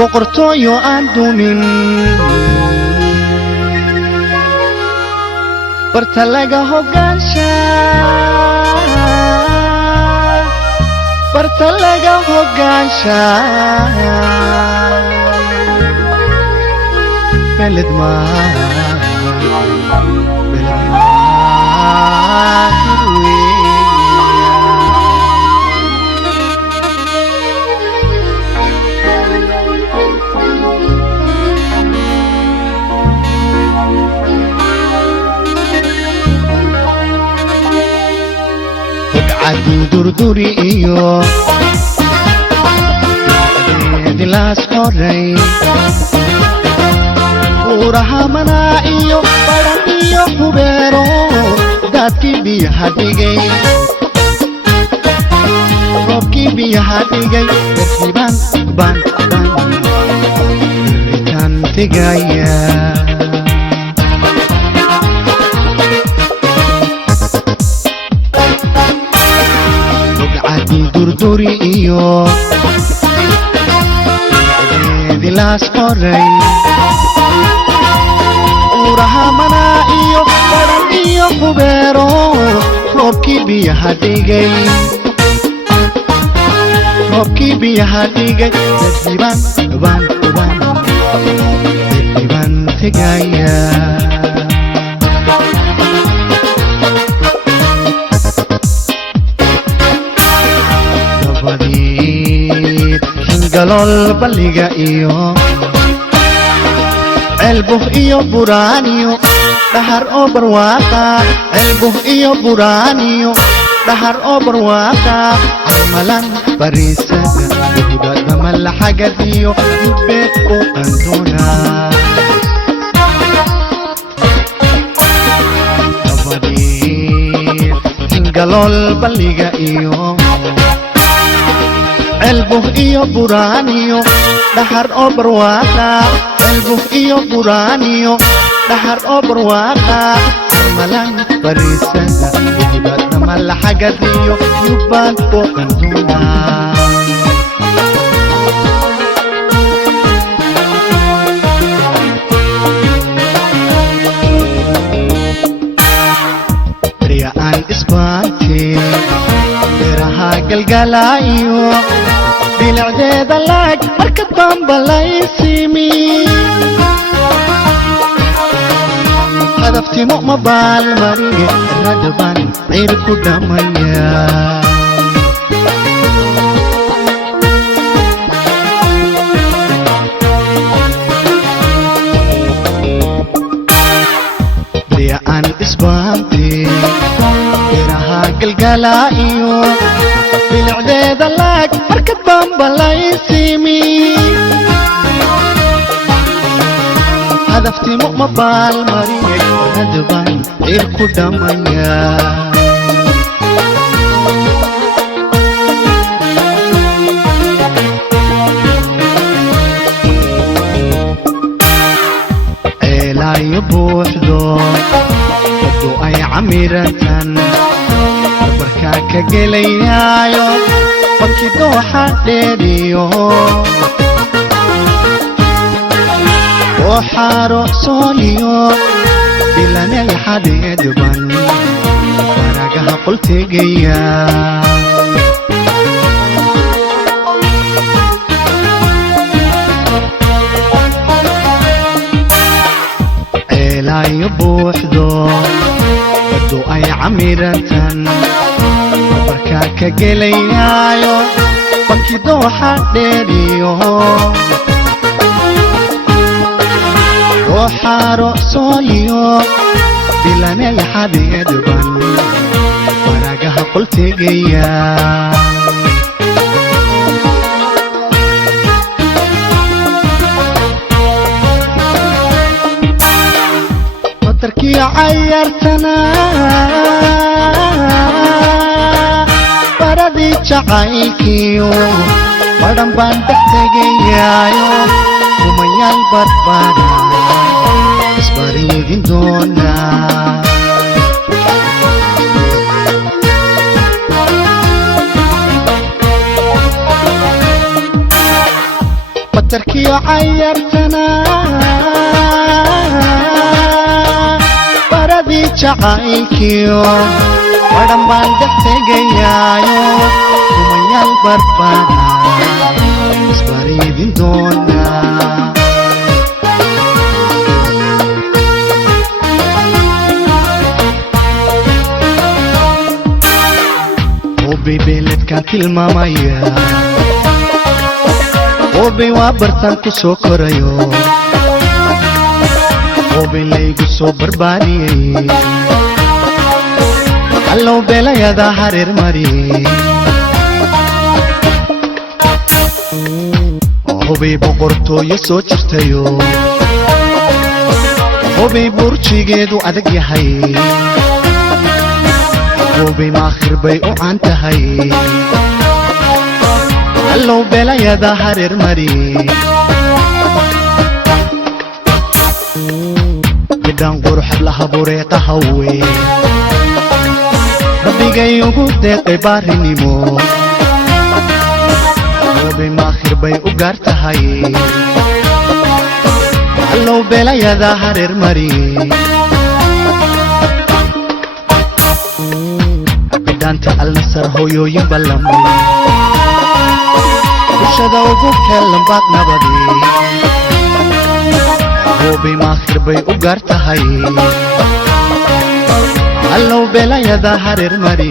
boqortooyo aan dumin barta laga hogaansha beled ma عدي دردوري إيو دلاس حوري ورها منا إيو بران إيو خبيرو داتي بيها ديجي روكي بيها ديجي بسي بان ريتان تيجايا durduri iyo dilaas qoray uraha mana iyo baran iyo khubero roobkii biyaha dhigay dadibaan tegaya galol baliga iyo elbuh iyo buraniyo dahar o barwaqa elbuh iyo buraniyo dahar o barwaqa amalan barisada hudada mal hagadiyo yubet o andona abadi galol baliga iyo elbuh iyo buraniyo dahar o barwaqa elbuh iyo buraniyo dahar o barwaqa malan barisada hudada mal hagadiyo yuban o anduna riyaan isbaati beraha galgalayo bilacdeeda laag marka damba laysimi hadaftimo ma baalmarige radban ciir ku dhamaya riyaan isbaanti beraha galgalayo bilacdeeda laag marka damba laysimi hadaftimo ma baalmarige radban ciir ku dhamaya ceelaayo buuxdo hadu ay camiratan barkaa ka gelayaayo bankii dooxa dheeriyo oo xaaro sooliyo bilanay xadeedban waragaha qoltegaya ceelaayo buuxdo hadu ay camiratan barkaa ka gelayaayo bankii dooxa dheeriyo oo xaaro sooliyo bilanay xadeedban waragaha qoltegaya matarkiyo cayartana baradii jacaylkiyo badhan baan dhex tegayaayo kumayaal barbara isbariidin doona بكتركيو عيرتنا بردي جعايكيو ودن بان دفتقيايو وميال بربانا اسبريدين دونا وبي بيلد كانت المامايا وبي وابرتان كسو كوريو وبي ليغو سو برباني اللو بيلا يدا حرير مري وبي بقرتو يسو جرتيو وبي بورجيgeedu adag yahay وبي ماخر بي وعنتهي اللو بلا يدا حرير مري بدان قرح لها بريقة هوي ربي جاي وقود ديقي بارينيمو وبي ماخر بي وقارتهي اللو بلا يدا حرير مري بدانتا النصر هويو ينبلمو وشدا وقوب كلم باق نبدي وبي ماخر بي وقارتهي اللو بلا يدا حرير مري